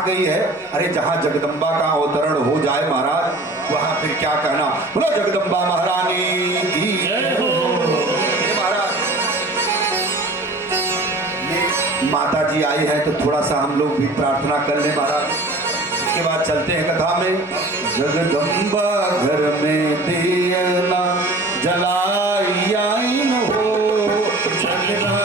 गई है। अरे जहां जगदम्बा का अवतरण हो जाए महाराज, वहां फिर क्या कहना। बोलो जगदम्बा महारानी की जय हो। महाराज ये माता जी आई है तो थोड़ा सा हम लोग भी प्रार्थना कर ले महाराज, उसके बाद चलते हैं कथा में। जगदम्बा घर में दिया जलाई आई न हो, जगदम्बा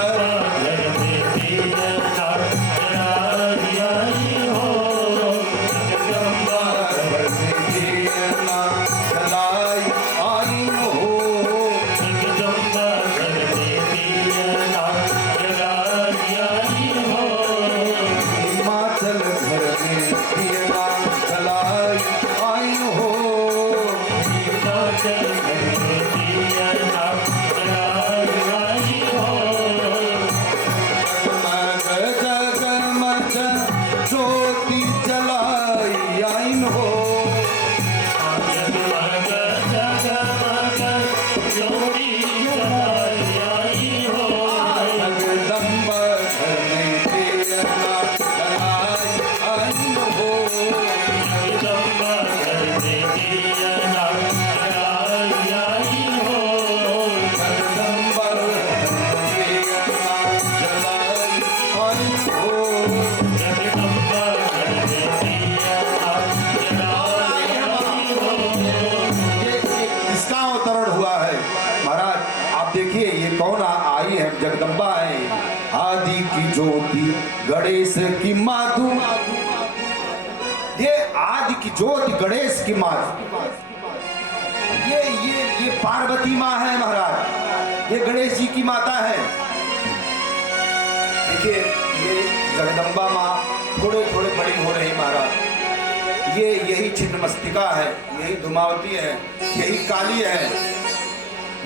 जगदम्बा है, आदि की ज्योति गणेश की मातु। ये आदि की ज्योति गणेश की मातु, ये पार्वती माँ है महाराज, ये गणेश जी की माता है। देखिए ये जगदम्बा माँ थोड़े थोड़े बड़ी हो रही महाराज। ये यही छिन्नमस्तिका है, यही धूमावती है, यही काली है,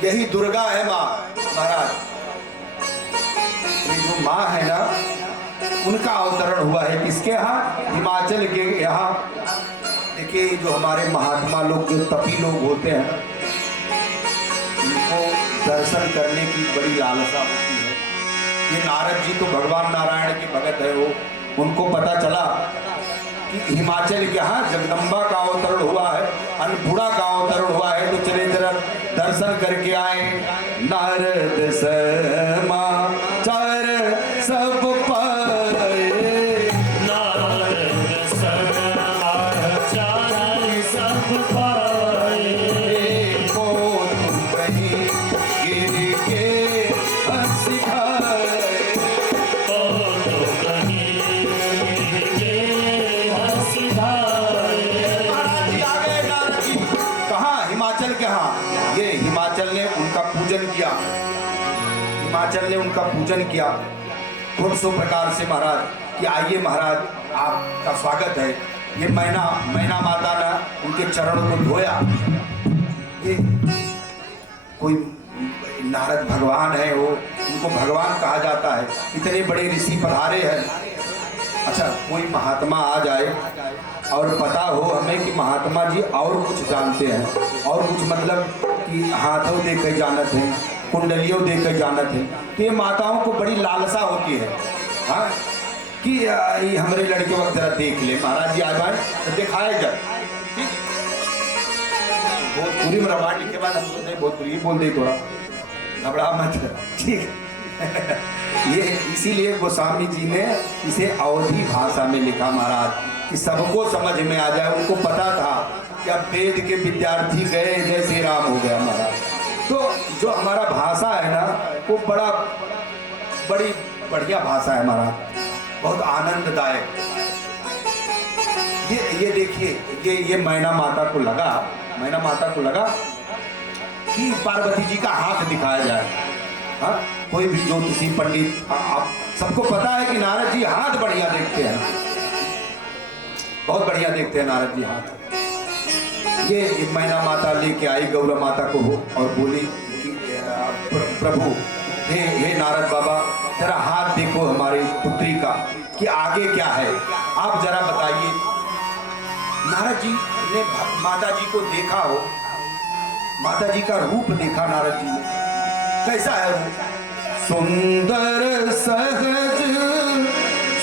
यही दुर्गा है माँ महाराज। ये जो माँ है ना, उनका अवतरण हुआ है किसके यहाँ? हिमाचल के यहाँ। देखिए जो हमारे महात्मा लोग, जो तपी लोग होते हैं, उनको दर्शन करने की बड़ी लालसा होती है। ये नारद जी तो भगवान नारायण के भगत है, वो उनको पता चला कि हिमाचल के यहाँ जगदम्बा का अवतरण हुआ है, अन्नपूर्णा का अवतरण हुआ है, तो चले जरा दर्शन करके आए। नारद समाचार सब पाए, नारद समाचार सब पाए, को तुम कहीं गिर के हंस खाए, को तुम कहीं गिर के हंस खाए। नारद जी कहाँ? हिमाचल के यहाँ। ये हिमाचल ने उनका पूजन किया, हिमाचल ने उनका पूजन किया खूब सो प्रकार से महाराज कि आइए महाराज आपका स्वागत है। ये मैना माता ने उनके चरणों को धोया। ये कोई नारद भगवान है, वो उनको भगवान कहा जाता है, इतने बड़े ऋषि पधारे हैं। अच्छा कोई महात्मा आ जाए और पता हो हमें कि महात्मा जी और कुछ जानते हैं, और कुछ मतलब कि हाथों दे कर जानत हैं, कुंडलियों दे कर जानत हैं, तो ये माताओं को बड़ी लालसा होती है हाँ कि ये हमारे लड़के वक्त जरा देख ले। महाराज जी आ जाए तो दिखाए जब ठीक। भोजपुरी में रवाट के बाद हम सोचते भोजपुरी बोल दे, थोड़ा घबरा मत ठीक ये इसीलिए गोस्वामी जी ने इसे अवधी भाषा में लिखा महाराज, कि सबको समझ में आ जाए। उनको पता था कि अब वेद के विद्यार्थी गए जय श्री राम हो गया महाराज। तो जो हमारा भाषा है ना, वो बड़ी बढ़िया भाषा है महाराज, बहुत आनंददायक। ये देखिए ये मैना माता को लगा कि पार्वती जी का हाथ दिखाया जाए। हाँ कोई भी ज्योतिषी पंडित, आप सबको पता है कि नारद जी हाथ बढ़िया देखते हैं, बहुत बढ़िया देखते हैं नारद जी हाथ। ये मैना माता लेके आई गौरा माता को और बोली कि प्रभु हे नारद बाबा, जरा हाथ देखो हमारी पुत्री का कि आगे क्या है, आप जरा बताइए। नारद जी ने माता जी को देखा हो, माता जी का रूप देखा नारद जी ने, कैसा है रूप? सुंदर सहज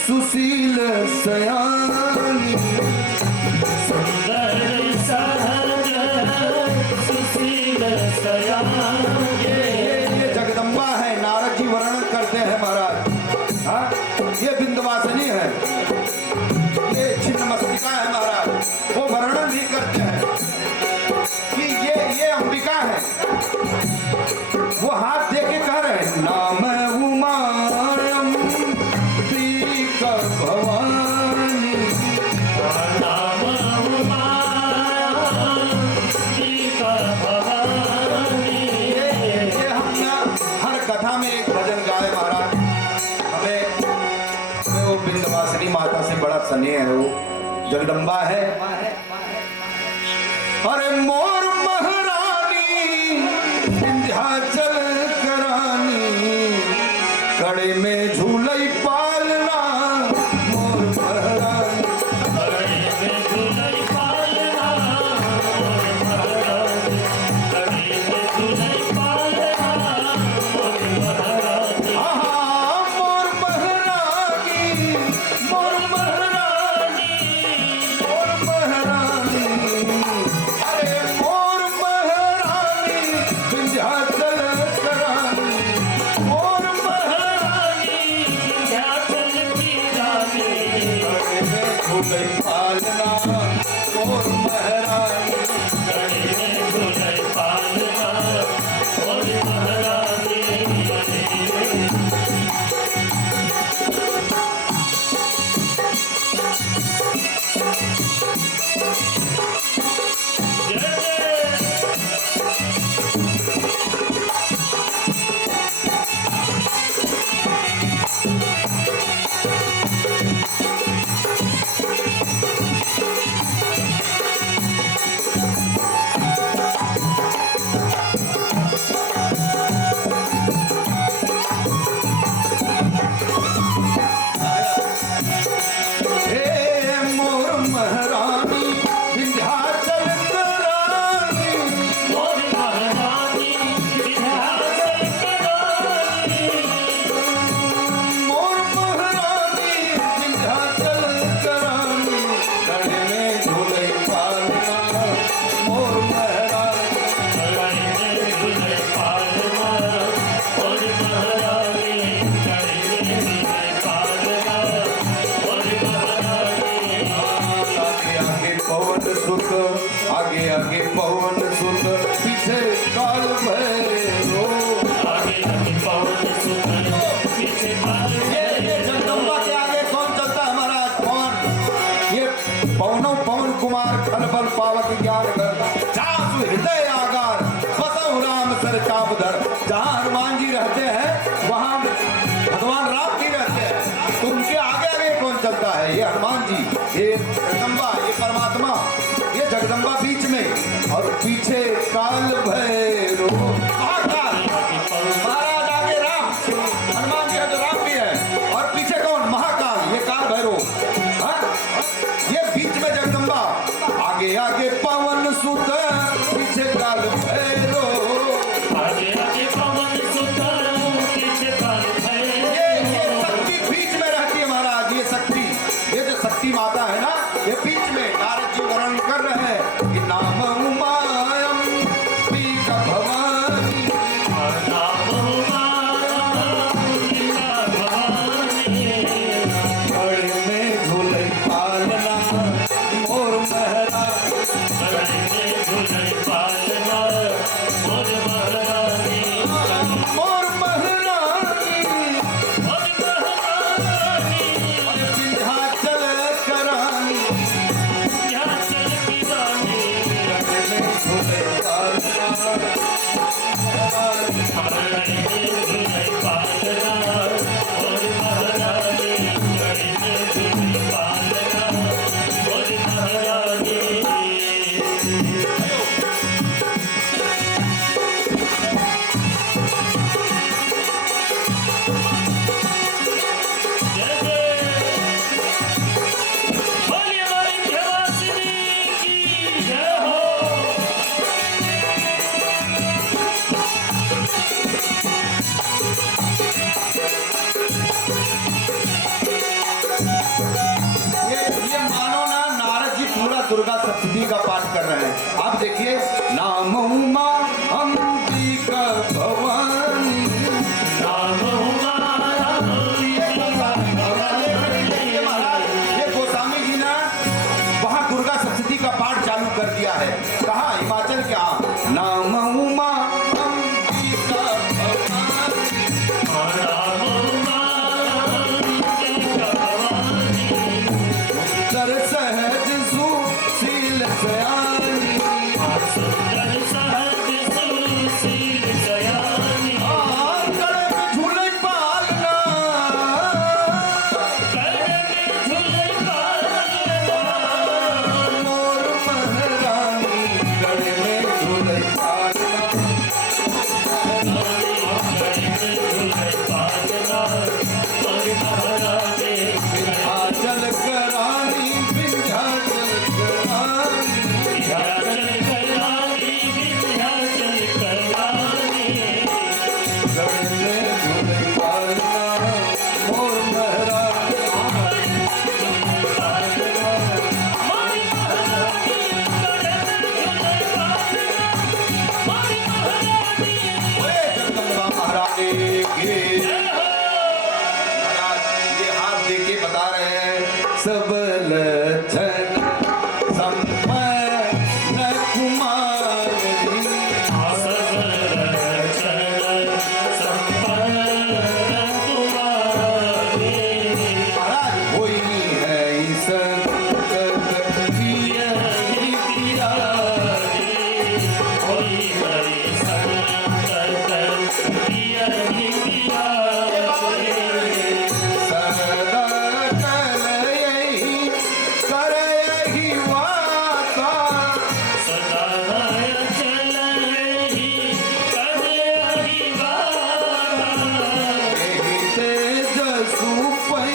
सुशील सयानी, सुंदर सहज सुशील सयानी। ये जगदम्बा है, नारद जी वर्णन करते हैं महाराज। हाँ, ये विंध्यवासिनी है, ये छिन्नमस्तिका है महाराज, वो वर्णन भी करते हैं कि ये अंबिका है। वो हाथ दे के कह रहे हैं नाम उमायम प्रीका भवानी, नाम उमायिका भवानी। ये हमने हर कथा में एक भजन गाए महाराज। हमें वो विंध्यवासिनी माता से बड़ा स्नेह है, वो जगदम्बा है। अरे मोर महारानी विंध्याचल करानी, कड़े में झूलई पालना मोर महारानी। कड़े में झूलई पालना मोर महारानी, कड़े में झूलई पालना मोर महारानी। आहा मोर महारानी, मोर महारानी, मोर महारानी, अरे मोर महारानी विंध्याचल करानी, मोर महारानी विंध्याचल की रानी, कड़े में झूलई पालना मोर महारानी। कड़े में झूलई पालना मोर महारानी। हे मोर महारानी विंध्याचल करानी, मोर महारानी विंध्याचल करानी, मोर महारानी विंध्याचल करानी, कड़े में झूले पालना मोर महारानी। कड़े में झूलई पालना मोर महारानी, कड़े में झूलई पालना मोर महारानी। आगे आगे पवन सुत, आगे आगे पवन सुत, पीछे काल भैरो। आगे आगे पवन सुत, पीछे काल ये जगदम्बा के आगे कौन चलता है महाराज? पवन। ये पवनों पवन कुमार खलबल पावक ज्ञान कर, जासु हृदय आगार बसहु राम सर चाप धर। जहाँ हनुमान जी रहते हैं वहाँ भगवान राम भी रहते हैं, तो उनके आगे आगे कौन चलता है? ये हनुमान जी, ये जगदम्बा, ये परमात्मा, ये जगदम्बा बीच में, और पीछे काल भैरो महाकाल। महाराज आगे राम, हनुमान जी है तो राम भी है, और पीछे कौन? महाकाल, ये काल भैरव। हाँ? ये बीच में जगदम्बा, आगे आगे पवन सुत, पीछे काल भैरव। आगे आगे पवन सुत, पीछे काल भैरव। ये शक्ति बीच में रहती है महाराज, ये शक्ति, ये जो शक्ति माता है ना, ये बीच में। नारद जी वर्णन कर रहे हैं कि नाम उमायम पीका भवानी, नाम उमायिका भवानी, कड़े में झूले पालना मोर महारानी। कड़े में झूलई पालना मोर महारानी, मोर महारानी मोर महारानी। विंध्याचल करानी, विंध्याचल की रानी, कड़े में झूले पालना महारानी। कड़े में झूलई पालना मोर महारानी, कड़े में झूलई पालना मोर महारानी। हिमाचल क्या नाम उमा अंबिका भवानी। सुंदर सहज सुशील सयानी। गले में झूले पालना। मोर महारानी गले में झूले पालना। विंध्याचल करानी विंध्याचल करानी। गले में झूले पालना मोर महारानी। बोले जगदम्बा महारानी की। महाराज ये हाथ देके बता रहे हैं सबल छन संपन्न कुमारी। महाराज कोई है इस जगत की पिया। सदा चल यही कर यही वाता। यही तेजसु पै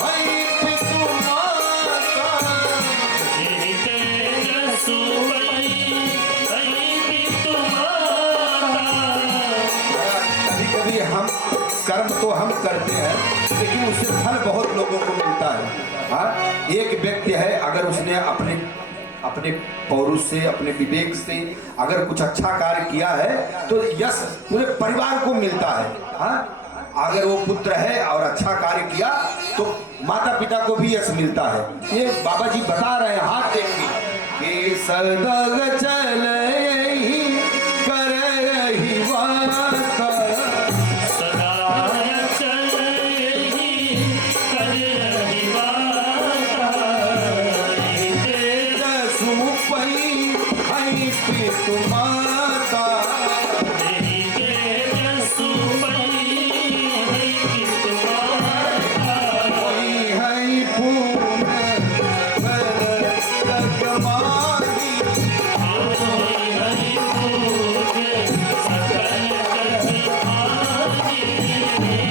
भई पितु माता। कभी कभी हम कर्म तो हम करते हैं लेकिन उससे फल बहुत लोगों को मिलता है। हाँ, एक व्यक्ति है अगर उसने अपने अपने पौरुष से अपने विवेक से अगर कुछ अच्छा कार्य किया है तो यश पूरे परिवार को मिलता है। हाँ, अगर वो पुत्र है और अच्छा कार्य किया तो माता पिता को भी यश मिलता है। ये बाबा जी बता रहे हैं हाथ देख के कि सदा चल यही कर यही वाता। तेजसु पै भई पितु माता। कोई है पूर्ण जगमाही।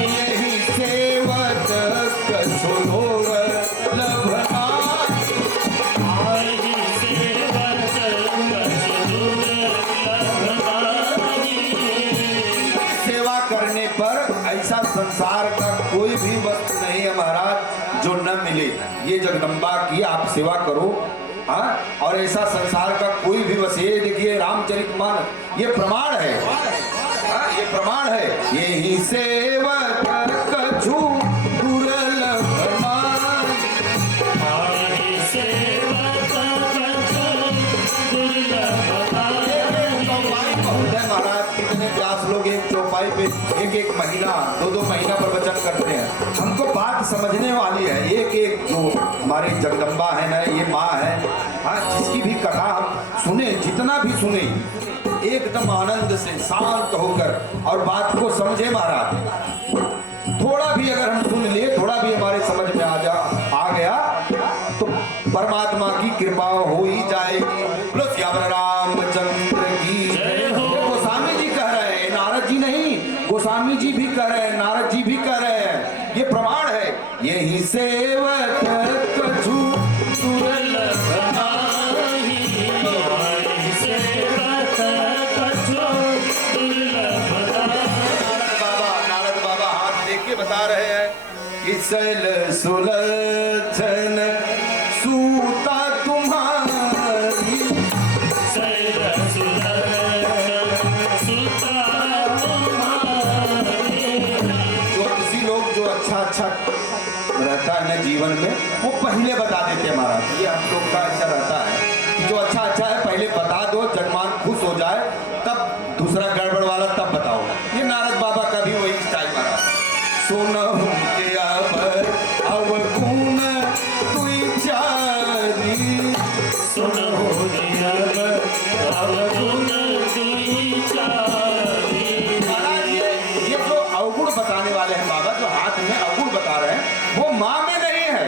यही सेवक कछुलोर लभनाई। सेवा करने पर ऐसा संसार का कोई भी वस्तु नहीं है महाराज जो न मिले। ये जगदम्बा की आप सेवा करो। हाँ, और ऐसा संसार का कोई भी वस्तु, ये देखिए रामचरितमानस ये प्रमाण है। हाँ, ये प्रमाण है। यही सेवक कछु दुर्लभ नाई। चौपाई महोदय महाराज कितने व्यास लोग एक चौपाई पे एक एक महीना दो महीना प्रवचन करते हैं। हमको बात समझने वाली है। एक एक जो हमारी जगदम्बा है ना, ये माँ है। हाँ, जिसकी भी कथा हम सुने, जितना भी सुने एकदम आनंद से शांत होकर और बात को समझे महाराज। थोड़ा भी अगर हम सुन लिए, थोड़ा भी हमारे समझ में आ गया तो परमात्मा की कृपा हो ही जाएगी। बोलो सियावर रामचंद्र की जय हो। गोस्वामी जी कह रहे हैं, नारद जी नहीं, गोस्वामी जी भी कह रहे हैं, नारद जी भी कह रहे हैं। ये प्रमाण है। यही सेवक कछु दुर्लभ नाई। नारद बाबा हाथ देख के बता रहे हैं कि सल सुलक्षण सूता तुम्हारी। जो किसी लोग जो अच्छा रहता है ना जीवन में, वो पहले बता देते हैं महाराज। ये हम लोग का ऐसा रहता है कि जो अच्छा अच्छा है पहले बता दो, जजमान खुश हो जाए, तब दूसरा गड़बड़ वाला तब बताओ। ये नारद बाबा का भी वही स्टाइल मारा। सुनहु के अवगुण तुई चारी, सुनहु के अवगुण तुई चारी। महाराज ये जो अवगुण बताने वाले हैं बाबा, जो हाथ में अवगुण बता रहे हैं, वो माँ में नहीं है।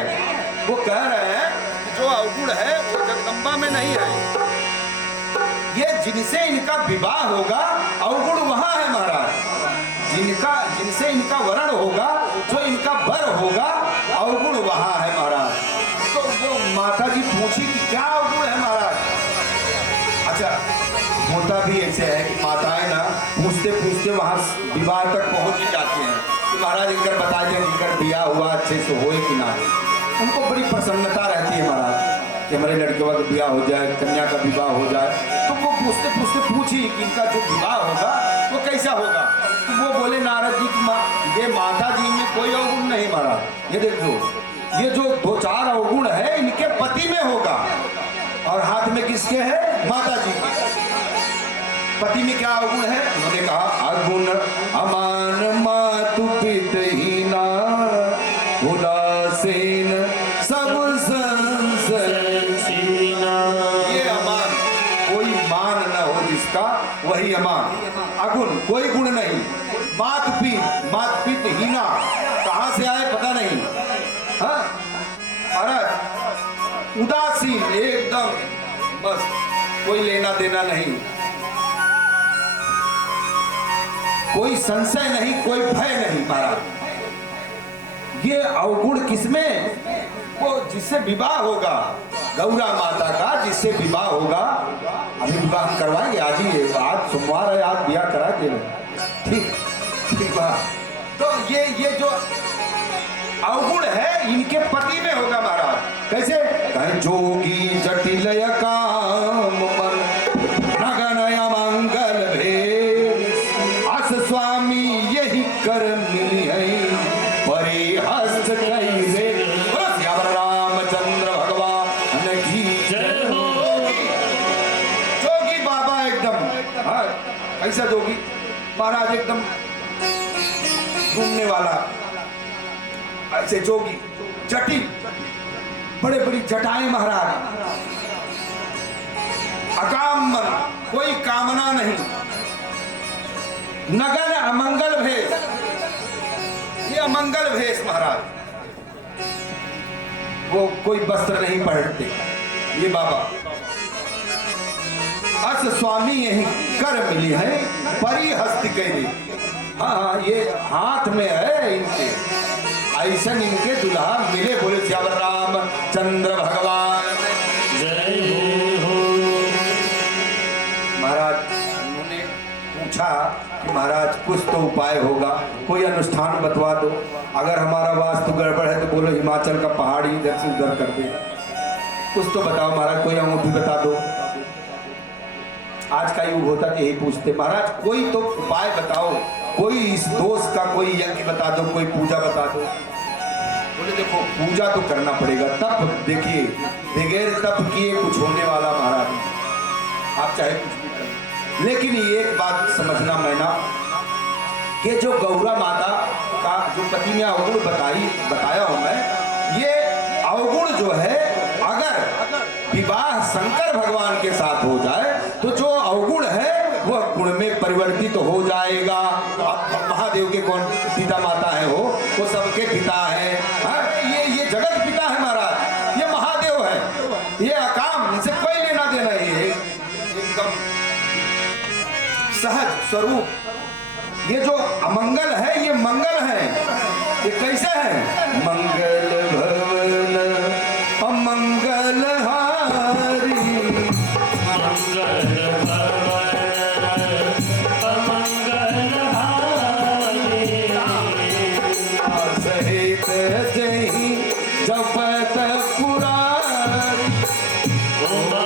वो कह रहे हैं जो अवगुण है वो जगदम्बा में नहीं है। ये जिनसे इनका विवाह होगा अवगुण वहां है महाराज। जिनसे इनका वरण होगा, जो इनका वर होगा, अवगुण वहां है महाराज। तो वो माता जी पूछी कि क्या अवगुण है महाराज। अच्छा, होता भी ऐसे है कि माताएं ना पूछते पूछते वहां विवाह तक पहुंच ही जाती हैं कि महाराज इनकर बता दें इनकर बिया हुआ अच्छे से होए कि ना। उनको बड़ी प्रसन्नता रहती है महाराज कि हमारे लड़के का विवाह हो जाए, कन्या का विवाह हो जाए। तो वो पूछते पूछते पूछी कि इनका जो विवाह होगा वो कैसा होगा। तो वो बोले नारद जी की ये माता जी में कोई अवगुण नहीं महाराज। ये देखो, ये जो दो चार अवगुण है इनके पति में होगा, और हाथ में किसके है? माता जी के। पति में क्या अवगुण है? उन्होंने कहा अगुण अमान मातु पितहीना उदासीन सब संसना। ये अमान, कोई मान न हो जिसका वही अमान। अगुण, कोई गुण नहीं। मात पित हीना, कहां से आए पता नहीं। हाँ महाराज, उदासीन एकदम, बस कोई लेना देना नहीं, कोई संशय नहीं, कोई भय नहीं महाराज। ये अवगुण किसमें? वो जिससे विवाह होगा, गौरा माता का जिससे विवाह होगा। अभी विवाह हम करवाएंगे, आज ही, आज सोमवार है, आज ब्याह करा के ठीक ठीक बा। तो ये जो अवगुण है इनके पति में होगा महाराज। कैसे? कहीं जोगी जटिल काम मन नगन मंगल भेद, अस स्वामी यही कर मिली है परिहस्त कैसे। रामचंद्र भगवान की जय हो। जोगी बाबा एकदम, हाँ कैसा जोगी महाराज, एकदम घूमने वाला ऐसे जोगी, जटिल, बड़े बड़ी जटाएं महाराज, अकाम मन, कोई कामना नहीं, नगन अमंगल भेष, ये अमंगल भेष महाराज। वो कोई वस्त्र नहीं पहनते ये बाबा। अस स्वामी यही कर मिली है परिहस्त कैदी। हाँ ये हाथ में है इनके, ऐसा इनके दुल्हा मिले। बोले श्यावर राम चंद्र भगवान जय हो। महाराज उन्होंने पूछा कि महाराज कुछ तो उपाय होगा, कोई अनुष्ठान बतवा दो। अगर हमारा वास्तु गड़बड़ है तो बोलो हिमाचल का पहाड़ी इधर से उधर कर दे। कुछ तो बताओ महाराज, कोई अंगूठी बता दो। आज का युग होता कि यही पूछते, महाराज कोई तो उपाय बताओ, कोई इस दोष का कोई यज्ञ बता दो, कोई पूजा बता दो। बोले देखो पूजा तो करना पड़ेगा, तप देखिए बगैर तप किए कुछ होने वाला महाराज, आप चाहे कुछ भी करें। लेकिन एक बात समझना मैना कि जो गौरा माता का जो पति में अवगुण बताया हूं मैं, ये अवगुण जो है अगर विवाह शंकर भगवान के साथ हो जाए तो जो अवगुण है वह गुण में परिवर्तित हो जाएगा। अब महादेव के कौन पिता माता है? वो सबके पिता है। ये जगत पिता है महाराज, ये महादेव है, ये अकाम, इनसे कोई लेना देना, ये एकदम सहज स्वरूप। ये जो अमंगल है ये मंगल है। ये कैसे है? मंगल भवन अमंगल हारी, मंगल भवन अमंगल हारी, सहित जही जपत पुरारी, उमा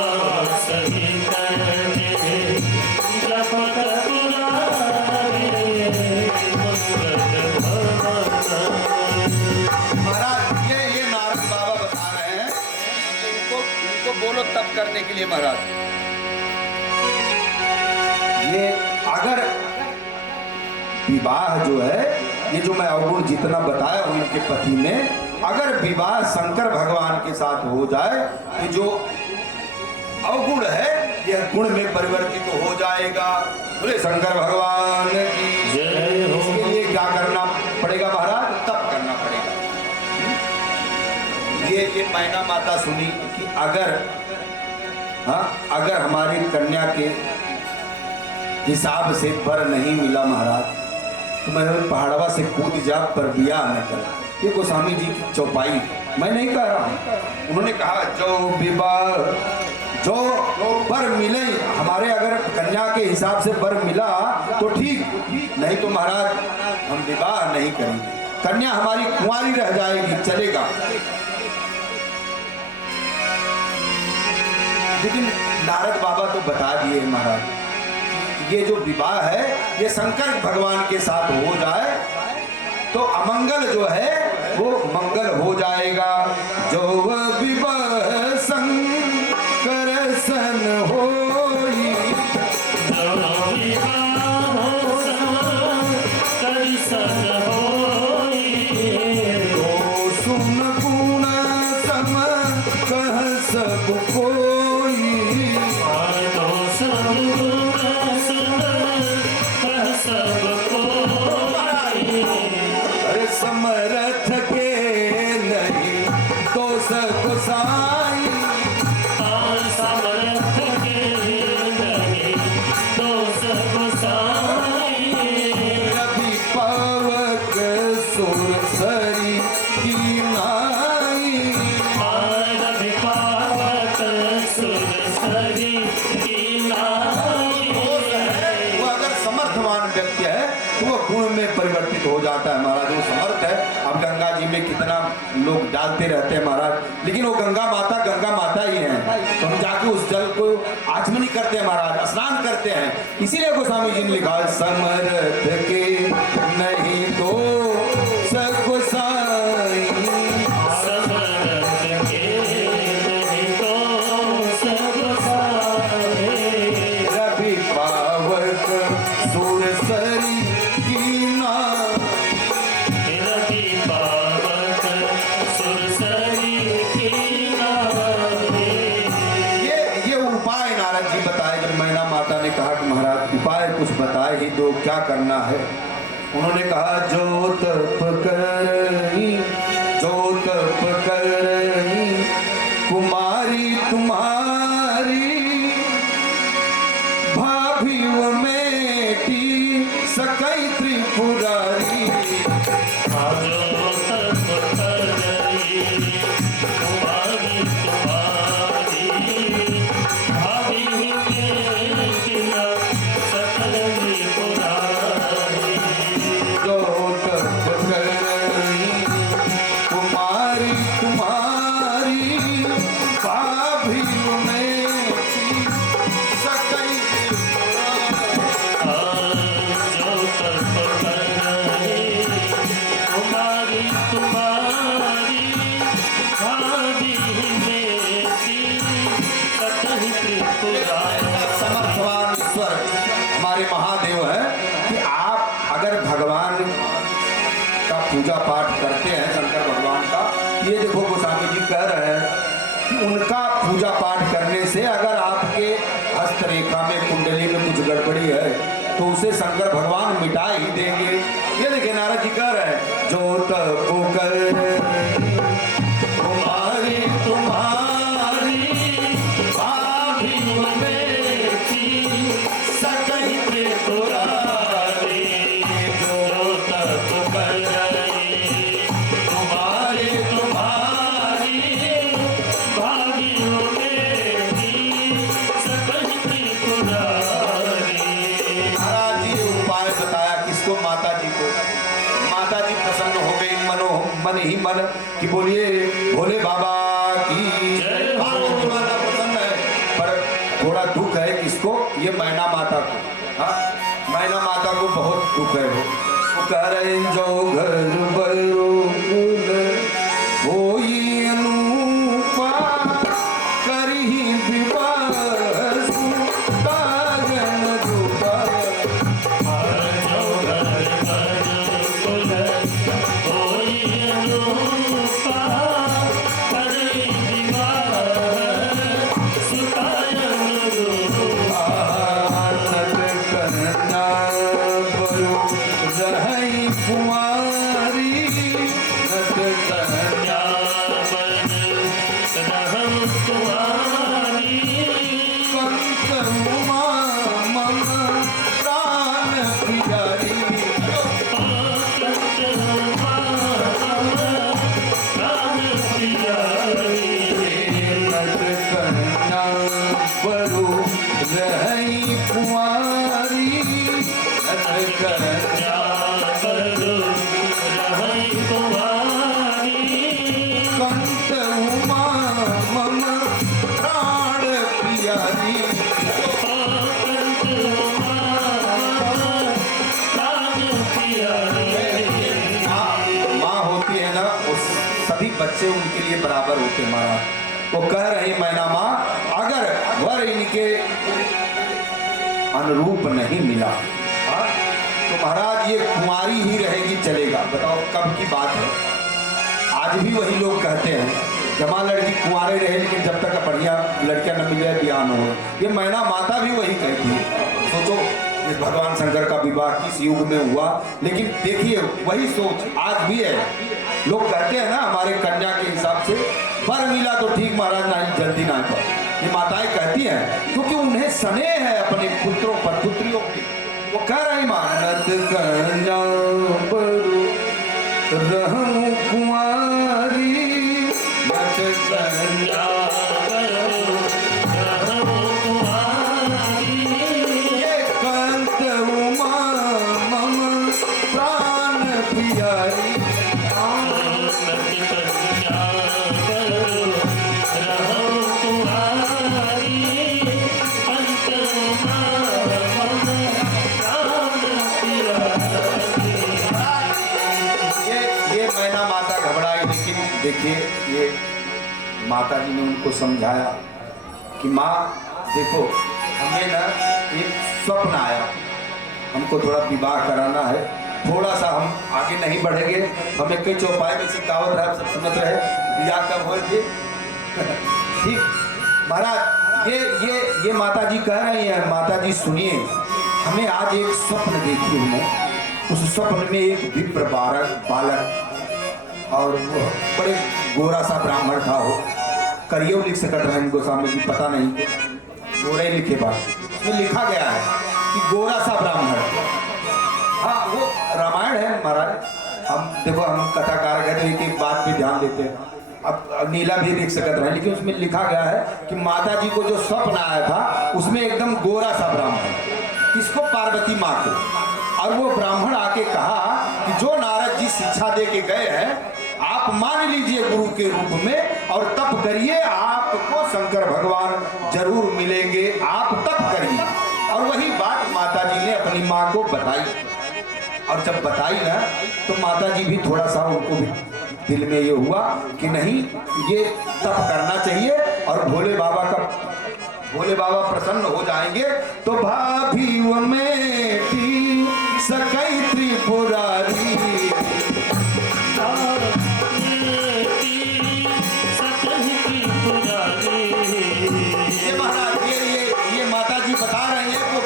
सहित जपत पुरारी, मंगल भवन। महाराज ये नारद बाबा बता रहे हैं कि इनको करने के लिए महाराज। ये अगर विवाह जो है, ये जो मैं अवगुण जितना बताया हूं इनके पति में, अगर विवाह शंकर भगवान के साथ हो जाए तो जो अवगुण है यह गुण में परिवर्तित हो जाएगा। बोले शंकर भगवान की जय हो। इसके लिए क्या करना पड़ेगा महाराज? तप करना पड़ेगा। ये मैना माता सुनी कि अगर हमारी कन्या के हिसाब से वर नहीं मिला महाराज तो मैं पहाड़वा से कूद जा पर बियाह न कर। ये गोस्वामी जी की चौपाई, मैं नहीं कह रहा हूं। उन्होंने कहा जो विवाह जो वर मिले, हमारे अगर कन्या के हिसाब से वर मिला तो ठीक, नहीं तो महाराज हम विवाह नहीं करेंगे, कन्या हमारी कुंवारी रह जाएगी, चलेगा। लेकिन नारद बाबा तो बता दिए महाराज, ये जो विवाह है ये शंकर भगवान के साथ हो जाए तो अमंगल जो है वो मंगल हो जाएगा। जो विवाह शंकर सन होई, जो विवाह हो शंकर सन होई, तो सुन गुण सम कह सब कोई। तो सब गुण सम कह सब कोई। अरे समरथ के नहीं तो सकुसाई, समर्थ के नहीं तो सब साई। रवि पावक सुरसरी की नाई। रवि पावक सुरसरी की नाई। वो अगर समर्थवान व्यक्ति है तो वो गुण में परिवर्तित हो जाता है महाराज। वो समर्थ है। अब गंगा जी में कितना लोग डालते रहते हैं महाराज, लेकिन वो गंगा माता ही है, तो हम जाके उस जल को आचमनी करते हैं महाराज, स्नान करते हैं। इसीलिए गोस्वामी जी ने लिखा समर्थ के नहीं तो सकुसाई। समर्थ के नहीं तो सब साई। रवि पावक सुरसरी की नाई। रवि पावक सुरसरी की नाई। ये उपाय नारद जी बताए। जब मैना माता ने कहा कि महाराज उपाय कुछ बताए ही दो, क्या करना है? उन्होंने कहा जो तप करही कुमारी तुम्हारी, भाभी मेटी सकई त्रिपुरारी। जो तप करही कुमारी तुम्हारी, भाभी मेटी सकल त्रिपुरारी। जो तप करही कुमारी तुम्हारी, भाभी मेटी सकई त्रिपुरारी। जो तप करही कुमारी तुम्हारी, भाभी मेटी सकल त्रिपुरारी। समर्थवान ईश्वर हमारे महादेव है कि आप अगर भगवान का पूजा पाठ करते हैं, शंकर भगवान का, ये देखो गोस्वामी जी कह रहे हैं कि उनका पूजा पाठ करने से अगर आपके हस्तरेखा में कुंडली में कुछ गड़बड़ी है तो उसे शंकर भगवान मिटा ही देंगे। ये देखिए नारद जी कह रहे हैं जो तप करही कुमारी तुम्हारी, भाभी मेटी सकई त्रिपुरारी। जो तप करही कुमारी तुम्हारी, भाभी मेटी सकल त्रिपुरारी। महाराज जी ने उपाय बताया किसको? माता जी को। माता जी प्रसन्न हो गई मन ही मन कि बोलिए भोले बाबा की जय हो। पार्वती माता प्रसन्न है, पर थोड़ा दुख है किसको? ये मैना माता को। हाँ, मैना माता को बहुत दुख है। वो कह रहे जो घर बरो होई अनुपा करही विवाह। रही कुंवारी कन्या करो रही कुंवारी कंत उमा मम प्राण प्यारी। माँ होती है ना, उस सभी बच्चे उनके लिए बराबर होते महाराज। वो कह रही मैना माँ, अगर वर इनके अनुरूप नहीं मिला हाँ, तो महाराज ये कुंवारी ही रहेगी चलेगा। बताओ कब की बात है, आज भी वही लोग कहते हैं जमा लड़की कुंवारे रहे लेकिन जब तक बढ़िया लड़कियां न मिल जाए बियाह न हो। ये मैना माता भी वही कहती है। सोचो इस भगवान शंकर का विवाह किस युग में हुआ, लेकिन देखिए वही सोच आज भी है। लोग कहते हैं ना हमारे कन्या के हिसाब से वर मिला तो ठीक महाराज, ना जल्दी ना पर। ये माताएं कहती हैं क्योंकि उन्हें स्नेह है अपने पुत्रों पर पुत्रियों की। वो कह रही मानत कन्या रहूं कुंवारी नट कन्या ये कंत उमा मम प्राण प्यारी। ये मैना माता घबराई, लेकिन देखिए ये माता जी ने उनको समझाया कि माँ देखो हमें ना एक स्वप्न आया, हमको थोड़ा विवाह कराना है, थोड़ा सा हम आगे नहीं बढ़ेंगे। हमें कई चौपाई में सिखावत रहे, सब सुनत रहे बियाह कब हो ये ठीक महाराज। ये माता जी कह रही हैं, माता जी सुनिए, हमें आज एक स्वप्न देखी हमने। उस स्वप्न में एक विप्र बालक और वो बड़े गोरा सा ब्राह्मण था। हो करियो लिख सकते हैं गोस्वामी जी, पता नहीं गोरे लिखे बात उसमें लिखा गया है कि गोरा सा ब्राह्मण। हाँ वो रामायण है महाराज। हम देखो हम कथाकार हैं तो एक एक बात पे ध्यान देते हैं। अब नीला भी लिख सकते हैं, लेकिन उसमें लिखा गया है कि माता जी को जो स्वप्न आया था उसमें एकदम गोरा सा ब्राह्मण, किसको पार्वती माँ को। और वो ब्राह्मण आके कहा कि जो नारद जी शिक्षा दे के गए हैं आप मान लीजिए गुरु के रूप में और तप करिए, आपको शंकर भगवान जरूर मिलेंगे, आप तप करिए। और वही बात माता जी ने अपनी माँ को बताई। और जब बताई ना तो माता जी भी थोड़ा सा उनको भी दिल में ये हुआ कि नहीं ये तप करना चाहिए और भोले बाबा प्रसन्न हो जाएंगे तो भाभी वो मेटी सकई त्रिपुरारी। ये महाराज ये माता जी बता रही है वो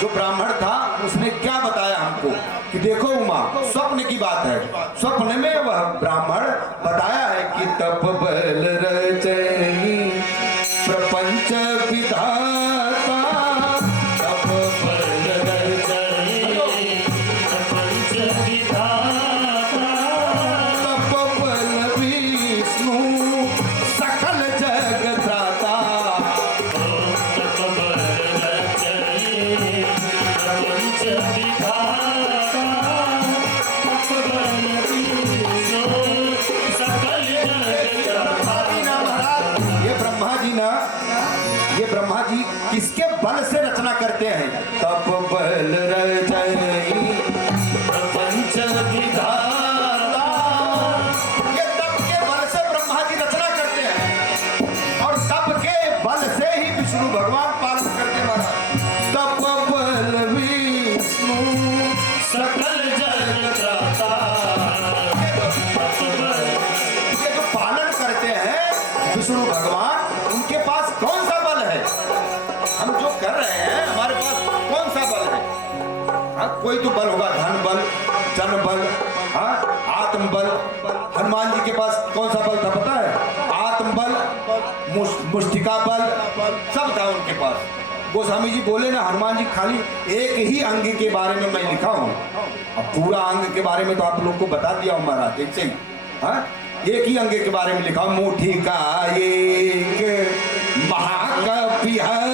जो ब्राह्मण था उसने क्या बताया हमको कि देखो उमा स्वप्न की बात है। स्वप्न में वह ब्राह्मण बताया है कि तप बल रचनी प्रपंच विधाता, तप बल रचनी प्रपंच विधाता, तप बल विष्णु सकल जग त्राता, तप बल रचनी प्रपंच विधाता, तप बल विष्णु सकल जग त्राता। ये ब्रह्मा जी किसके बल से रचना करते हैं? तप बल रचनी प्रपंच विधाता। ये तप के बल से ब्रह्मा जी रचना करते हैं और तप के बल से ही विष्णु भगवान पालन करते हैं। तप बल विष्णु सकल जग त्राता। ये जो पालन करते हैं विष्णु भगवान, उनके पास कौन सा बल है? हम जो कर रहे हैं हमारे पास कौन सा बल है? हाँ कोई तो बल होगा, धन बल, जन बल, हाँ आत्म बल। हनुमान जी के पास कौन सा बल था पता है? आत्म बल, मुष्टिका बल, सब था उनके पास। गोस्वामी जी बोले ना हनुमान जी खाली एक ही अंग के बारे में मैं लिखा हूँ, अब पूरा अंग के बारे में तो आप लोग को बता दिया हूँ महाराज एक से। हाँ एक ही अंग के बारे में लिखा, मुठी का एक महाकपिहानी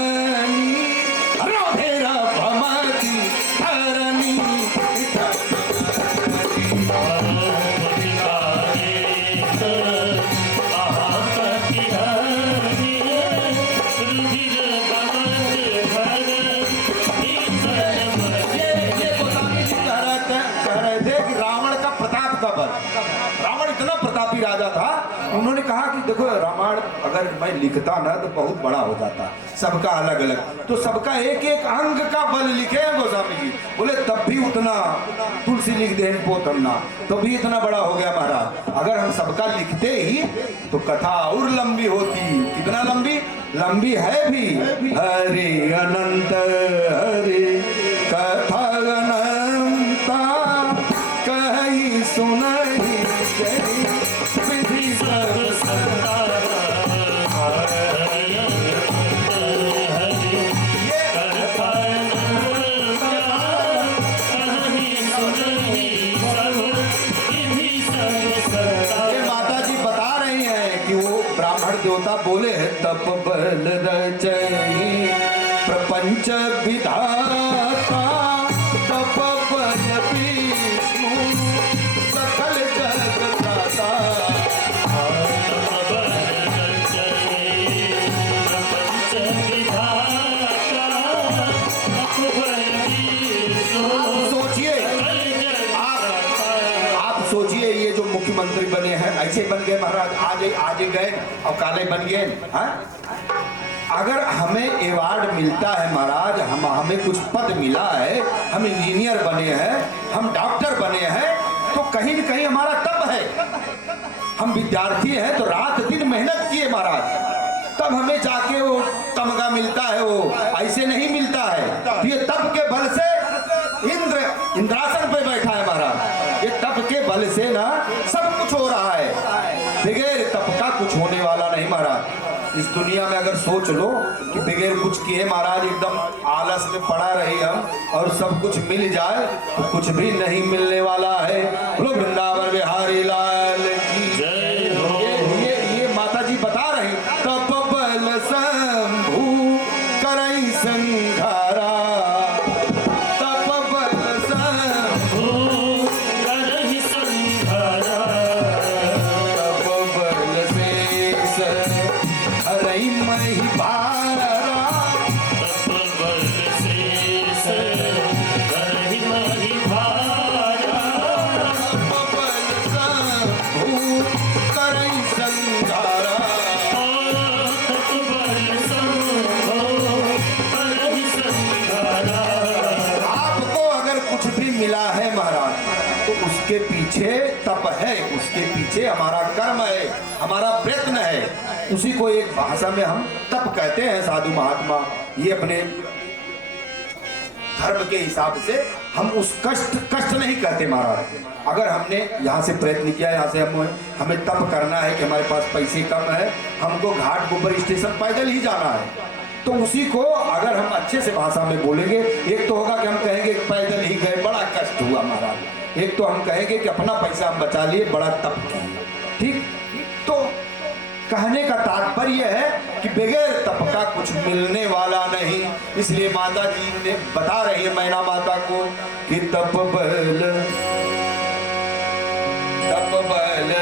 उन्होंने कहा कि देखो रामायण अगर मैं लिखता ना तो बहुत बड़ा हो जाता, सबका अलग अलग, तो सबका एक एक अंग का बल लिखे हैं गोस्वामी जी। बोले तब भी उतना तुलसी लिख दे पोतमना, तो भी इतना बड़ा हो गया महाराज। अगर हम सबका लिखते ही तो कथा और लंबी होती। कितना लंबी? लंबी है भी। हरे अनंत हरे कथा अनंता कही सुनई जय विधि सब देवता बोले हैं तप बल रचई प्रपंच विधाता तप बल विष्णु सकल जग त्राता। आप सोचिए ये जो मुख्यमंत्री बने हैं ऐसे बन गए महाराज, आज गए और काले बन गए। अगर हमें अवार्ड मिलता है महाराज, हमें कुछ पद मिला है, हम इंजीनियर बने हैं, हम डॉक्टर बने हैं, तो कहीं न कहीं हमारा तप है। हम विद्यार्थी हैं तो रात दिन मेहनत किए महाराज, तब हमें जाके वो तमगा मिलता है, वो ऐसे नहीं मिलता है। तो ये तप के बल से इंद्रासन पे बैठा है महाराज। ये तप के बल से ना सब कुछ हो रहा है, बगैर तप का कुछ होने वाला नहीं महाराज। इस दुनिया में अगर सोच लो कि बगैर कुछ किए महाराज एकदम आलस में पड़ा रही हम और सब कुछ मिल जाए, तो कुछ भी नहीं मिलने वाला है। बोलो वृंदावन बिहारी लाल की जय हो। ये माता जी बता रही तप बल शंभु करई संघारा, उसके पीछे तप है, उसके पीछे हमारा कर्म है, हमारा प्रयत्न है। उसी को एक भाषा में हम तप कहते हैं साधु महात्मा। ये अपने धर्म के हिसाब से हम उस कष्ट नहीं कहते महाराज। अगर हमने यहाँ से प्रयत्न किया, यहाँ से हमें तप करना है कि हमारे पास पैसे कम है, हमको घाट गोबर स्टेशन पैदल ही जाना है, तो उसी को अगर हम अच्छे से भाषा में बोलेंगे, एक तो होगा कि हम कहेंगे पैदल ही गए बड़ा कष्ट हुआ महाराज, एक तो हम कहेंगे कि अपना पैसा हम बचा लिए बड़ा तप किए। ठीक, तो कहने का तात्पर्य है कि बगैर तप का कुछ मिलने वाला नहीं। इसलिए माता जी ने बता रही है मैना माता को कि तप बल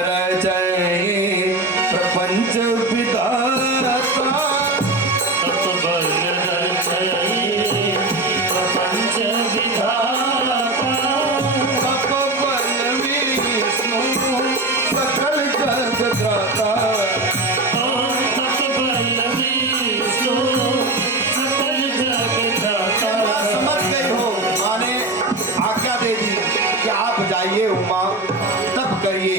रचई प्रपंच विधाता, तप बल रचई प्रपंच विधाता, तप बल विष्णु सकल जग त्राता। तप बल विष्णु सकल जग त्राता। समझ गई हो, माने आज्ञा दे दी कि आप जाइए उमा तप करिए,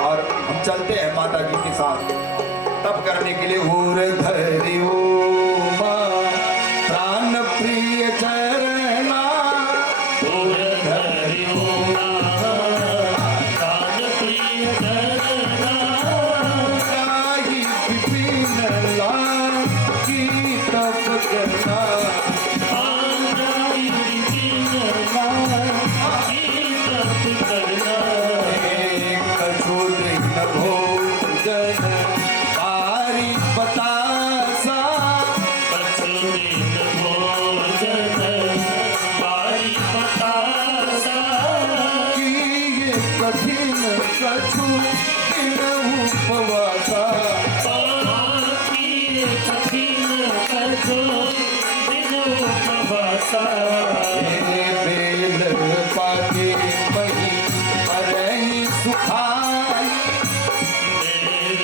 और हम चलते हैं माता जी के साथ तप करने के लिए। उर धरि उमा प्राण प्रिय चरना, उर धरि उमा प्राण प्रिय चरना, जाहि विपिन लाल की तप करना। जाहि विपिन लाल की तप करना। कछु दिन भोजन बारी बतासा, कछु दिन भोजन बारी बतासा, किए कठिन कछु दिन उपवासा। किए कठिन कछु दिन उपवासा। बेल पाके मही परहि सुखाई, बेल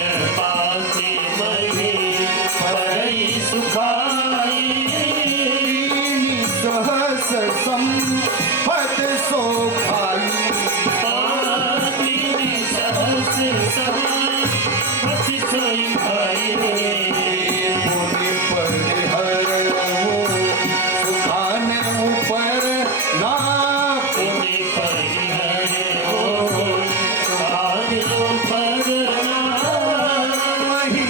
संपत सो खाई दीनी सहस संपत्ति सोई खाई पुण्य परिहर हो सुखान ऊपर ना पुण्य परिहर हो सुखान ऊपर वही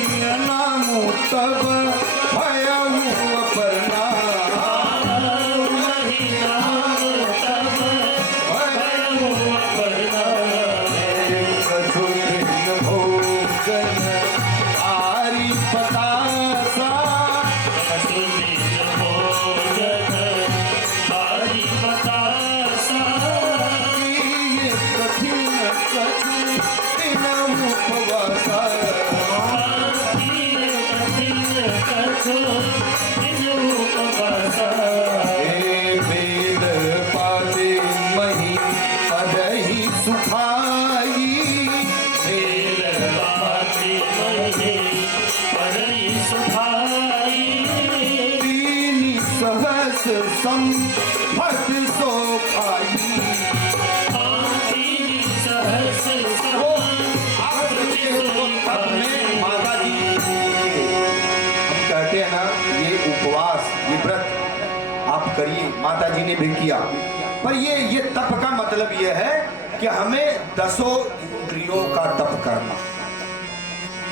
नाम तब भयऊ अपरना वही नाम तब भयऊ अपरना कछु दिन भोजन आरी पतासा सुदिन भोजन हरि बतासा ये कठिन कछु दिन उपवासा तीर कठिन कछो दिन उपवासा हे वेद पाते मही अदहि सुखाई वेद बाती मही परई सुखाई दीनी सहस संपत सो खाई दीनी सहस संपत्ति सोई खाई माता जी हम कहते हैं ना ये उपवास ये व्रत आप करिए माता जी ने भी किया पर ये तप का मतलब ये है कि हमें 10 इंद्रियों का तप करना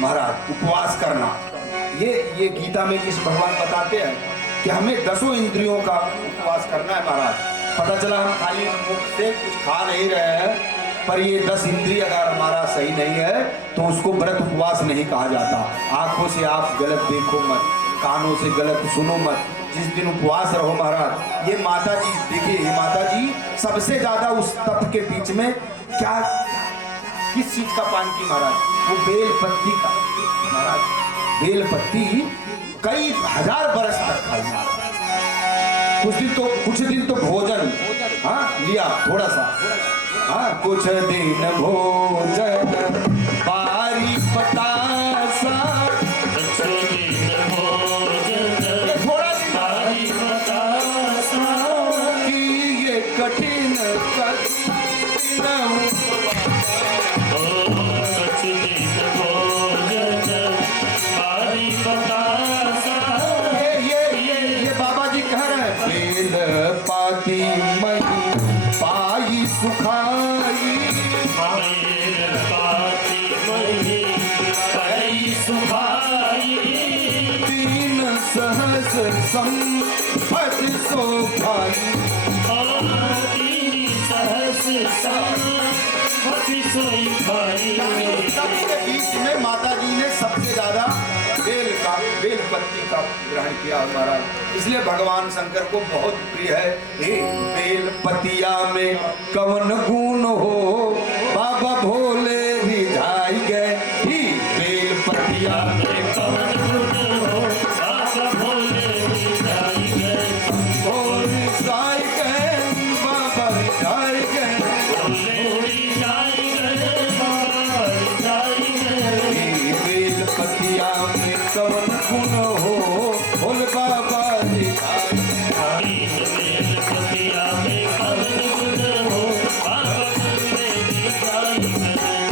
महाराज उपवास करना ये गीता में किस भगवान बताते हैं कि हमें 10 इंद्रियों का उपवास करना है महाराज पता चला हम खाली मुख से कुछ खा नहीं रहे हैं पर ये 10 इंद्रिय अगर हमारा सही नहीं है तो उसको व्रत उपवास नहीं कहा जाता आंखों से आप गलत देखो मत कानों से गलत सुनो मत जिस दिन उपवास रहो महाराज ये माता जी देखिए ये माता जी सबसे ज्यादा उस तप के बीच में क्या किस चीज का पान की महाराज वो बेल पत्ती का महाराज बेल पत्ती कई हजार बरस तक खाई महाराज कुछ दिन तो भोजन हाँ लिया थोड़ा सा हाँ कुछ दिन भोजन बारी पतासा सुदिन भोजन थोड़ा दिन हरि बतासा कि ये कठिन कछु दिन भोजन हरि बतासा ये बाबा जी कह रहे हैं बेल पाती मही पाई सुखाई मेर पाती मही परई सुखाई तीन सहस संपत सो खाई दीनी सहस संपत्ति सोई खाई सबके बीच में माता जी ने सबसे ज्यादा बेल पत्ती का ग्रहण किया महाराज इसलिए भगवान शंकर को बहुत प्रिय है हे बेल पतिया में कवन गुण हो बाबा भोले रिझाई गए ही बेल पतिया में कवन गुण हो बाबा भोले रिझाई गए भोले साई गए बाबा रिझाई गए भोले रिझाई गए बाबा रिझाई गए हे बेल पतिया में कवन गुण हो भोले बाबा रिझाई बेल पतिया में कवन गुण हो बाबा भोले रिझाई गए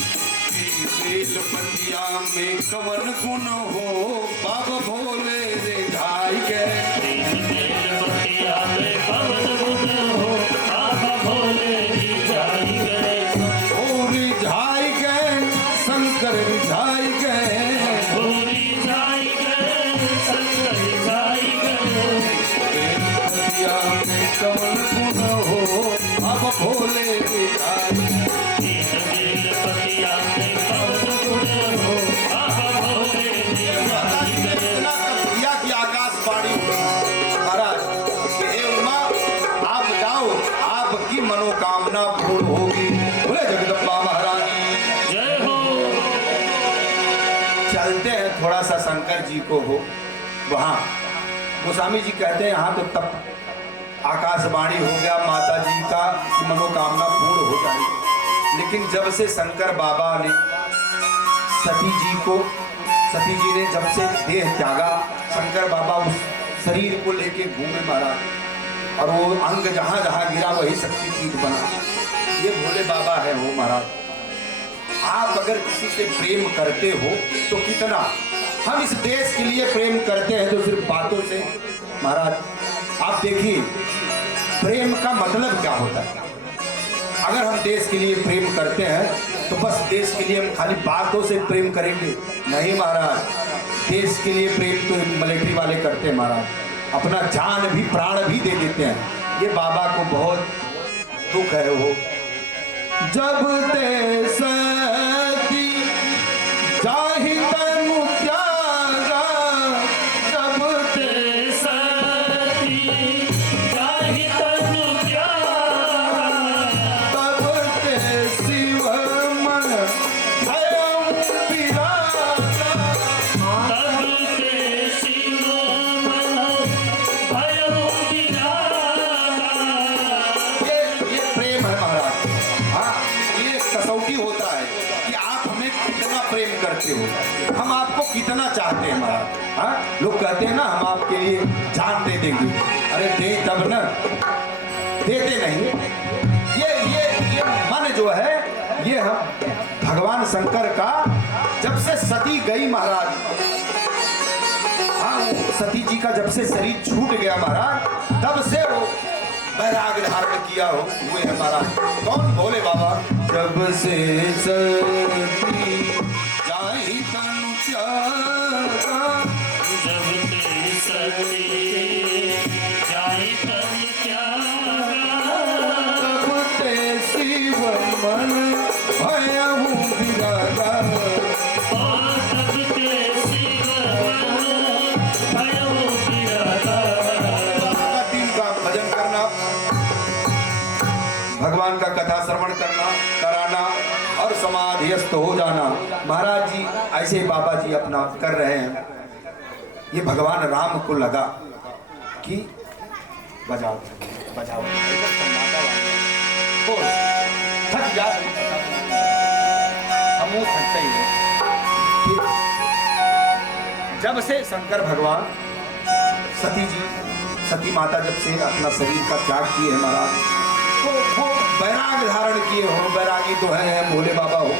बेल पतिया में कवन गुण हो बाबा भोले रिझाई गए बेल पतिया में कवन गुण हो बाबा भोले रिझाई गए ओ रिझाई गए शंकर रिझाई गए भोली जाई गए शंकर जाई गए बेल पतिया में कवन गुण हो बाबा भोले रिझाई बेल पतिया में कवन गुण हो बाबा भोले रिझाई गए इतना तप किया कि आकाशवाणी महाराज कि हे उमा आप जाओ आपकी मनोकामना पूर्ण होगी बोले जगदम्बा महारानी जय हो चलते हैं थोड़ा सा शंकर जी को हो वहाँ गोस्वामी जी कहते हैं यहाँ तो तप आकाशवाणी हो गया माता जी का कि मनोकामना पूर्ण हो जाए। लेकिन जब से शंकर बाबा ने सती जी ने जब से देह त्यागा, शंकर बाबा उस शरीर को लेके घूमे महाराज, और वो अंग जहां जहां गिरा वही शक्तिपीठ बना। ये भोले बाबा है वो महाराज। आप अगर किसी से प्रेम करते हो तो कितना, हम इस देश के लिए प्रेम करते हैं तो सिर्फ बातों से महाराज। आप देखिए प्रेम का मतलब क्या होता है। अगर हम देश के लिए प्रेम करते हैं तो बस देश के लिए हम खाली बातों से प्रेम करेंगे, नहीं महाराज। देश के लिए प्रेम तो मिलिट्री वाले करते हैं महाराज, अपना जान भी प्राण भी दे देते हैं। ये बाबा को बहुत दुख है वो। जब ते सती जाहि तनु त्यागा, जब ते सती जाहि तनु त्यागा, तब ते शिव मन भयउ विरागा, तब ते शिव मन भयउ विरागा। ये प्रेम है महाराज। हाँ, ये कसौटी होता है कि आप हमें कितना प्रेम करते हो, हम आपको कितना चाहते हैं महाराज। हाँ, लोग कहते हैं ना हम आपके लिए जान दे देंगे, अरे दे तब न, देते नहीं। ये मन जो है ये हम भगवान शंकर का जब से सती गई महाराज, हाँ वो सती जी का जब से शरीर छूट गया महाराज, तब से वो वैराग्य धारण किया हुए है महाराज। कौन? भोले बाबा। जब से सती जाहि तनु त्यागा, जब ते सती जाहि तनु त्यागा, तब ते शिव मन भयउ विरागा। तब ते शिव मन भयउ विरागा। का दिन का भजन करना, भगवान का कथा श्रवण करना कराना और समाधिस्थ हो जाना। महाराज जी ऐसे बाबा जी अपना कर रहे हैं। ये भगवान राम को लगा कि बजाओ बजाओ, तो थक जा, हम थकते ही हैं। कि जब से शंकर भगवान सती माता जब से अपना शरीर का त्याग किए हैं महाराज, तो वो वैराग धारण किए हो। वैरागी तो है भोले बाबा हो,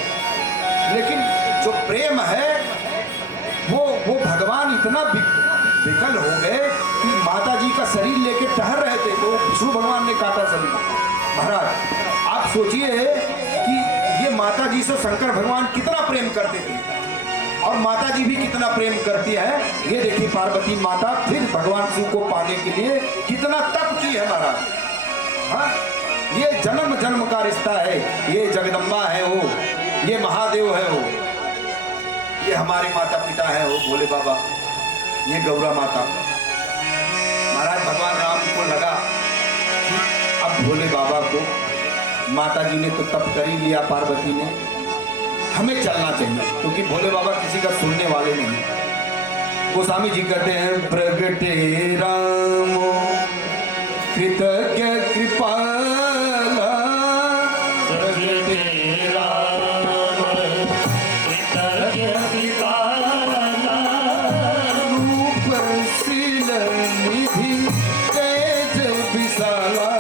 लेकिन जो प्रेम है वो भगवान इतना विकल हो गए कि माता जी का शरीर लेके टहल रहे थे तो विष्णु भगवान ने काटा शरीर। महाराज आप सोचिए कि ये माता जी से शंकर भगवान कितना प्रेम करते थे और माता जी भी कितना प्रेम करती है। ये देखिए पार्वती माता फिर भगवान शिव को पाने के लिए कितना तप की है महाराज। हाँ, ये जन्म जन्म का रिश्ता है। ये जगदम्बा है वो, ये महादेव है वो, ये हमारे माता पिता है वो भोले बाबा, ये गौरा माता। महाराज भगवान राम को लगा कि अब भोले बाबा को माता जी ने तो तप कर ही लिया, पार्वती ने, हमें चलना चाहिए, क्योंकि भोले बाबा किसी का सुनने वाले नहीं। गोस्वामी जी कहते हैं प्रगटे राम कृतज्ञ कृपाला, प्रगटे राम कृतज्ञ कृपाला, रूपशील निधि तेज विशाला।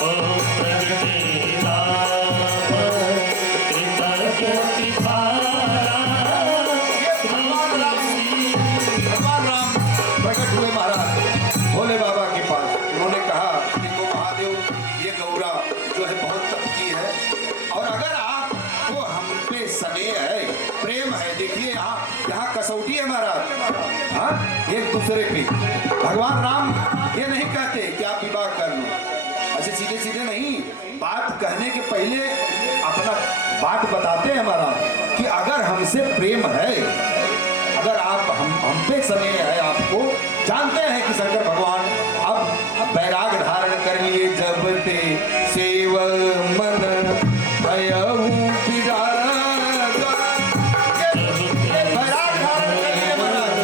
ओ प्रगटे राम कृतज्ञ कृपाला। भगवान राम प्रकट हुए महाराज भोले बाबा के पास। उन्होंने कहा कि तो महादेव, ये गौरा जो है बहुत तप की है, और अगर आपको हम पे स्नेह है, प्रेम है, देखिए यहाँ कसौटी है महाराज। हाँ, एक दूसरे पे भगवान राम ये नहीं कहते कि आप विवाह कर लो, ऐसे सीधे सीधे नहीं, बात कहने के पहले अपना बात बताते हैं महाराज कि अगर हमसे प्रेम है, अगर आप हम पे स्नेह है, आपको जानते हैं कि शंकर भगवान अब वैराग धारण कर लिए। जब ते सेव मन भयउ विरागा, ये वैराग धारण कर लिए महाराज।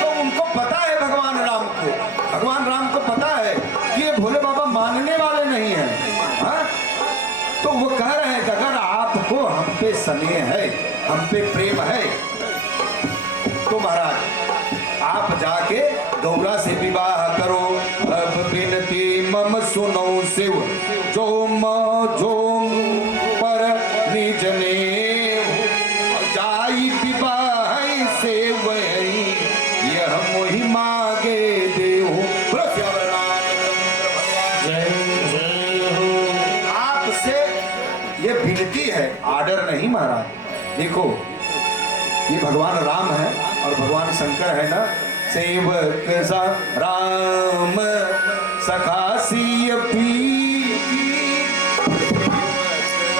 तो उनको पता है भगवान राम को पता है कि स्नेह है, हम पे प्रेम है, तो महाराज आप जाके गौरा से विवाह करो। अब बिनती मम सुनो शिव, जोम जोम पर निज ने जाई विवाह से वही, यह मोहि मांगे देहु। बोलो श्याम रामचंद्र भगवान। जय जय हो। आपसे ये विनती है, आर्डर नहीं महाराज। देखो ये भगवान राम है और भगवान शंकर है ना। सेवक सा राम सखासी पी,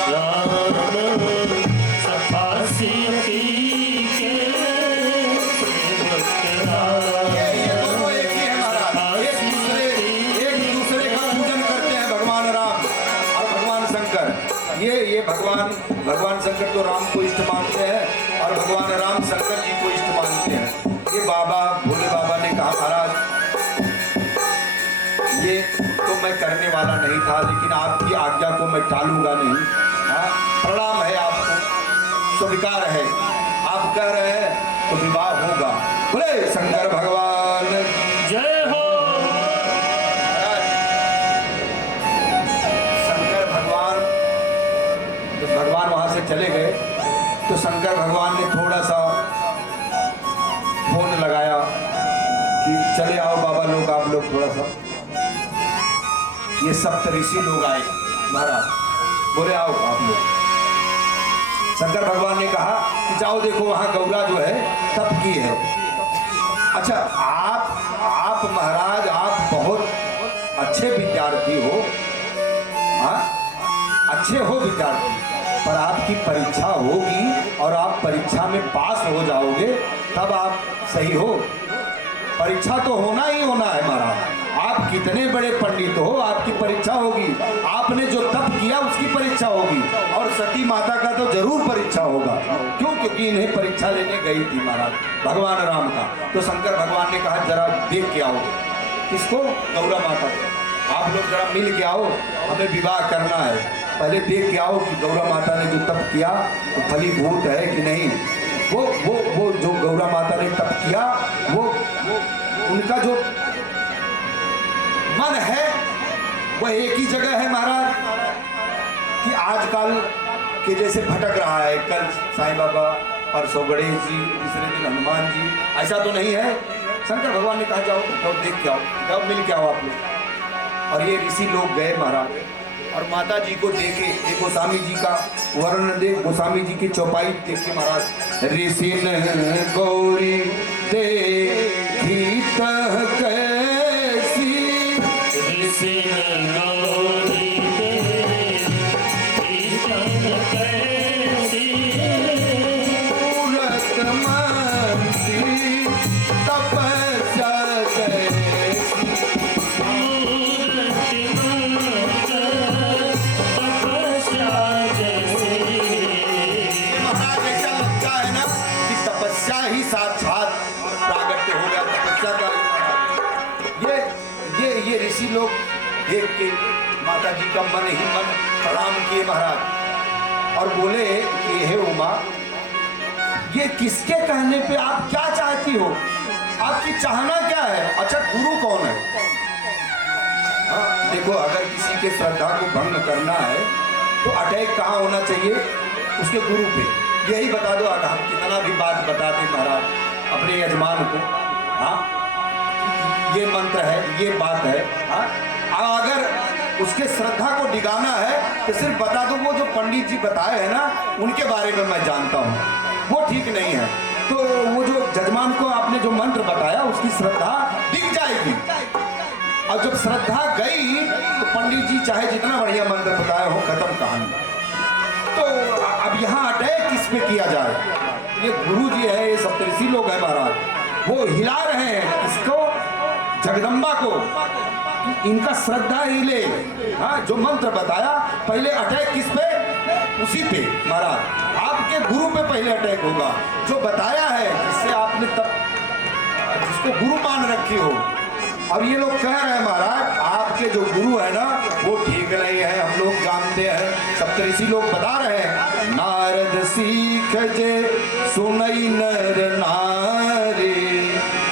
राम सखासी पी के सेवक राम। ये दोनों एक ही है महाराज, एक दूसरे का पूजन करते हैं भगवान राम और भगवान शंकर। ये भगवान शंकर तो राम को इष्ट मानते हैं और भगवान राम शंकर जी को इष्ट मानते हैं। ये बाबा भोले बाबा ने कहा महाराज ये तो मैं करने वाला नहीं था, लेकिन आपकी आज्ञा को मैं टालूंगा नहीं। हाँ, प्रणाम है आपको, स्वीकार है, आप कह रहे हैं तो विवाह होगा। बोले शंकर भगवान जय हो। शंकर भगवान जब भगवान वहां से चले गए तो शंकर भगवान ने थोड़ा सा फोन लगाया कि चले आओ बाबा लोग, आप लोग थोड़ा सा। ये सप्त ऋषि लोग आए महाराज, बोले आओ आप लोग। शंकर भगवान ने कहा कि जाओ देखो वहां गौरा जो है तप की है। अच्छा आप महाराज आप बहुत अच्छे विद्यार्थी हो, हाँ अच्छे हो विद्यार्थी, पर आपकी परीक्षा होगी और आप परीक्षा में पास हो जाओगे तब आप सही हो। परीक्षा तो होना ही होना है महाराज। आप कितने बड़े पंडित हो, आपकी परीक्षा होगी। आपने जो तप किया उसकी परीक्षा होगी और सती माता का तो जरूर परीक्षा होगा। क्यों? क्योंकि इन्हें परीक्षा लेने गई थी महाराज भगवान राम का। तो शंकर भगवान ने कहा जरा देख के आओ। किसको? गौरा माता को। आप लोग जरा मिल के आओ, हमें विवाह करना है। पहले देख के आओ कि गौरा माता ने जो तप किया वो फलीभूत है कि नहीं। वो जो गौरा माता ने तप किया वो उनका जो मन है वह एक ही जगह है महाराज, कि आजकल के जैसे भटक रहा है। कल साईं बाबा, परसों गणेश जी, दूसरे दिन हनुमान जी, ऐसा तो नहीं है। शंकर भगवान ने कहा जाओ देख के आओ, जाओ मिल के आओ आप लोग। और ये ऋषि लोग गए महाराज और माता जी को देखे। ये गोस्वामी जी का वर्णन दे, गोस्वामी जी की चौपाई देखिए महाराज। ऋषि ने गौरी देखी तह कैसी, ऋषि ने गौरी देखी तह कैसी, मूरत मंती तपस्या कैसी। मूरति मंत तपस्या जैसी। महाराज ऐसा लगता है ना कि तपस्या ही साक्षात प्रागट्य हो गया, तपस्या का। ये ऋषि लोग देख के माता जी का मन ही मन प्रणाम किए महाराज और बोले कि हे उमा, ये किसके कहने पे आप क्या चाहती हो? आपकी चाहना क्या है? अच्छा गुरु कौन है? हाँ देखो, अगर किसी के श्रद्धा को भंग करना है तो अटैक कहाँ होना चाहिए? उसके गुरु पे। यही बता दो, अगर हम कितना भी बात बता दें महाराज अपने यजमान को, हाँ ये मंत्र है, ये बात है, हाँ अगर उसके श्रद्धा को डिगाना है तो सिर्फ बता दो वो जो पंडित जी बताए हैं ना उनके बारे में मैं जानता हूँ, वो ठीक नहीं है। तो वो जो जजमान को आपने जो मंत्र बताया उसकी श्रद्धा दिख जाएगी। और जब श्रद्धा गई तो पंडित जी चाहे जितना बढ़िया मंत्र बताया हो, खत्म कहानी। तो अब यहाँ अटैक किस पे किया जाए? ये गुरु जी है, ये सप्तऋषि लोग हैं महाराज, वो हिला रहे हैं इसको, जगदम्बा को, कि इनका श्रद्धा हिले। हाँ जो मंत्र बताया, पहले अटैक किस पे? उसी पे महाराज, आपके गुरु पे पहले अटैक होगा। जो बताया है जिससे आपने तब जिसको गुरु मान रखी हो। अब ये लोग कह रहे हैं महाराज आपके जो गुरु है ना वो ठीक नहीं है, हम लोग जानते हैं, सब सप्त ऋषि लोग बता रहे हैं, नारद सीख जे सुनई नर नारी,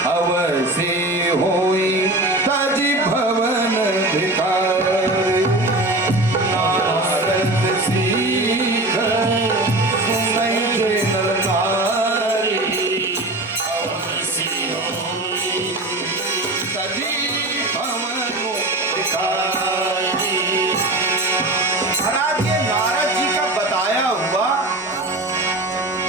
अवश्य होई तज भवन भिखारी। नारद सीख सुनई जे नर नारी, अवश्य होई तजी भवन भिखारी। महाराज ये नारद जी का बताया हुआ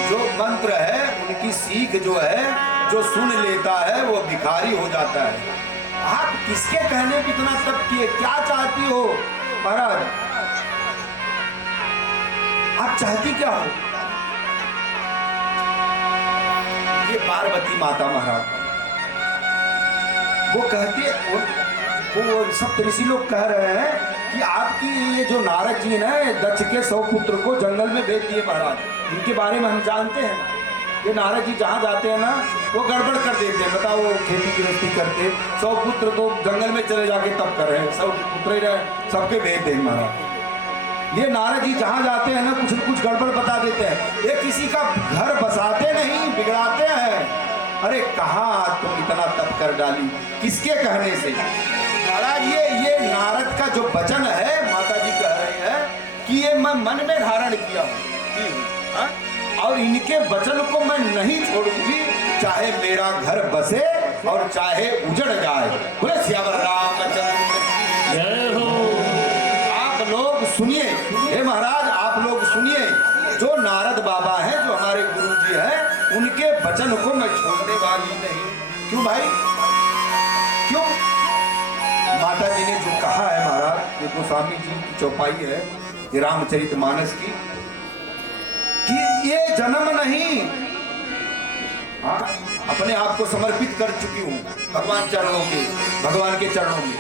जो मंत्र है, उनकी सीख जो है, जो सुन लेता है वो भिखारी हो जाता है। आप किसके कहने पे इतना तप किए, क्या चाहती हो महाराज? आप चाहती क्या हो? ये पार्वती माता महाराज वो कहती है, वो सब ऋषि लोग कह रहे हैं कि आपकी ये जो नारद जी ने दक्ष के 100 पुत्र को जंगल में भेज दिए महाराज, इनके बारे में हम जानते हैं। ये नारद जी जहाँ जाते हैं ना वो गड़बड़ कर देते हैं। बताओ, वो खेती गृहस्थी करते, 100 पुत्र तो जंगल में चले जाके तप कर रहे हैं, 100 पुत्र ही रहे, सबके भेज देंगे महाराज। ये नारद जी जहाँ जाते हैं ना कुछ न कुछ गड़बड़ बता देते हैं। ये किसी का घर बसाते नहीं, बिगड़ाते हैं। अरे कहाँ तुम इतना तप कर डाली, किसके कहने से? महाराज ये नारद का जो वचन है, माता जी कह रहे हैं कि ये मैं मन में धारण किया हूँ, और इनके वचन को मैं नहीं छोड़ूंगी, चाहे मेरा घर बसे और चाहे उजड़ जाए। बोले सियावर रामचंद्र की जय हो। आप लोग सुनिए, हे महाराज आप लोग सुनिए, जो नारद बाबा हैं, जो हमारे गुरु जी हैं, उनके वचन को मैं छोड़ने वाली नहीं। क्यों भाई, क्यों? माता जी ने जो कहा है महाराज, ये गोस्वामी जी की चौपाई है, ये रामचरितमानस की, कि ये जन्म नहीं, अपने आप को समर्पित कर चुकी हूँ भगवान के चरणों में।